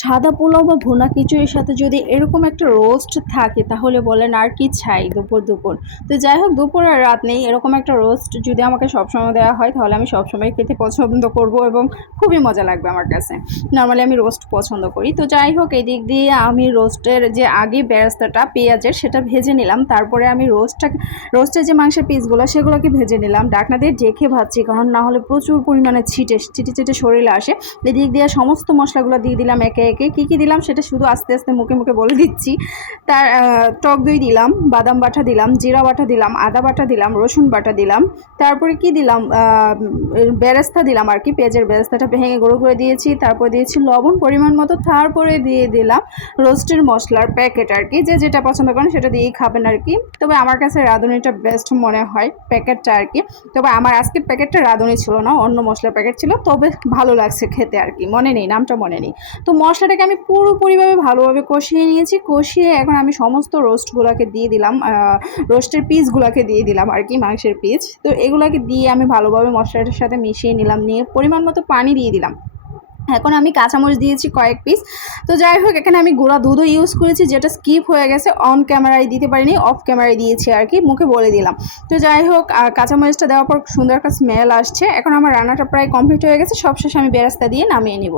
সাদা পোলাও বা ভুনা খিচুড়ির সাথে যদি এরকম একটা রোস্ট থাকে তাহলে বলেন আর কি চাই দুপুর দুপুর। তো যাই হোক, দুপুর আর রাত নেই, এরকম একটা রোস্ট যদি আমাকে সবসময় দেওয়া হয় তাহলে আমি সবসময় খেতে পছন্দ করব এবং খুবই মজা লাগবে আমার কাছে। নর্মালি আমি রোস্ট পছন্দ করি। তো যাই হোক, এই দিক দিয়ে আমি রোস্টের যে আগে বেরেস্তাটা পেঁয়াজের সেটা ভেজে নিলাম, তারপরে আমি রোস্টের যে মাংসের পিসগুলো সেগুলোকে ভেজে নিলাম, ঢাকনা দিয়ে ঢেকে ভাজছি, কারণ না হলে প্রচুর পরিমাণে ছিটে ছিটে ছিটে শরীরে আসে। এদিক দিয়ে সমস্ত মশলাগুলো দিয়ে দিলাম একে একে। কী কী দিলাম সেটা শুধু আস্তে আস্তে মুখে মুখে বলে দিচ্ছি। তার টক দই দিলাম, বাদাম বাটা দিলাম, জিরা বাটা দিলাম, আদা বাটা দিলাম, রসুন বাটা দিলাম। তারপরে কি দিলাম, বেরেস্তা দিলাম আর কি, পেঁয়াজের বেরেস্তাটা ভেঙে গুঁড়ো করে দিয়েছি। তারপর দিয়েছি লবণ পরিমাণ মতো। তারপরে দিয়ে দিলাম রোস্টের মশলার প্যাকেট আর কি, যে যেটা পছন্দ করেন সেটা দিয়েই খাবেন আর কি। তবে আমার কাছে রাঁধুনিটা বেস্ট মনে হয়, প্যাকেটটা আর কি। তবে আমার আজকের প্যাকেটটা রাঁধুনি ছিল না, অন্য মশলার প্যাকেট ছিল, তবে ভালো লাগছে খেতে আর কি। মনে নেই, নামটা মনে নেই। তো মশলাটাকে আমি পুরোপুরিভাবে ভালোভাবে কষিয়ে নিয়েছি। কষিয়ে এখন আমি সমস্ত রোস্টগুলোকে দিয়ে দিলাম, রোস্টের পিসগুলোকে দিয়ে দিলাম আর কি, মাংসের পিস। তো এগুলোকে দিয়ে আমি ভালোভাবে মশলাটার সাথে মিশিয়ে নিলাম, নিয়ে পরিমাণ মতো পানি দিয়ে দিলাম। এখন আমি কাঁচামরিচ দিয়েছি কয়েক পিস। তো যাই হোক, এখানে আমি গুঁড়া দুধও ইউজ করেছি, যেটা স্কিপ হয়ে গেছে, অন ক্যামেরায় দিতে পারিনি, অফ ক্যামেরায় দিয়েছি আর কি, মুখে বলে দিলাম। তো যাই হোক, কাঁচামরিচটা দেওয়ার পর সুন্দর একটা স্মেল আসছে। এখন আমার রান্নাটা প্রায় কমপ্লিট হয়ে গেছে, সবশেষে আমি বেরেস্তা দিয়ে নামিয়ে নিব।